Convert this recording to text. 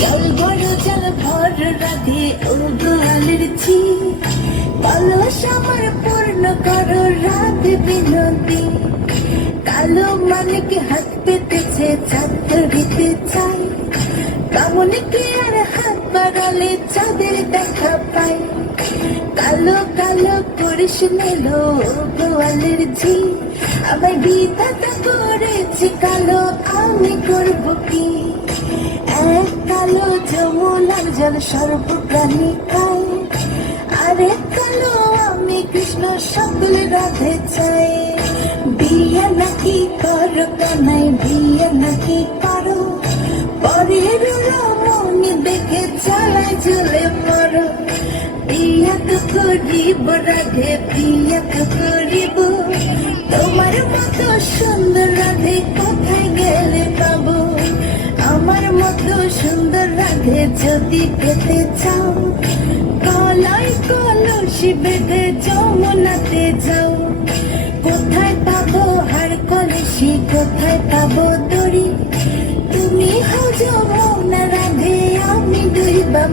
জল বড় জল ভর রাধে ও গোয়ালের ঝি কলস আমার পূর্ণ করো, রাধে বিনদী কালো মানিকে হাত পেতেছে চাঁদ দিতে চাই। কামনিকে আর হাত বাড়ালে চাঁদের দেখা পাই। কালো কালো করিস মেলো গোয়ালের ঝি আমার বিধাতা করেছি কালো, আমি করব কি? কালো যমুনার জল সর্বপ্রাণী খাই আরে কালো, আমি কৃষ্ণ সকল রাধে চাই। বিয়ে নাকি কর কানাই, বিয়ে নাকি করো পরের রমণী দেখে চালায় চলে মরো। তো করিব রাধে তো করিব। তোমার মতো সুন্দর রাধে কোথায় মতো সুন্দর রাধে যদি পেতে চাও। কলাই কলসি বেঁধে যমুনাতে যাও। কোথায় পাবো হার কলসি, কোথায় পাবো দড়ি? তুমি হও যমুনা রাধে, আমি দুই বা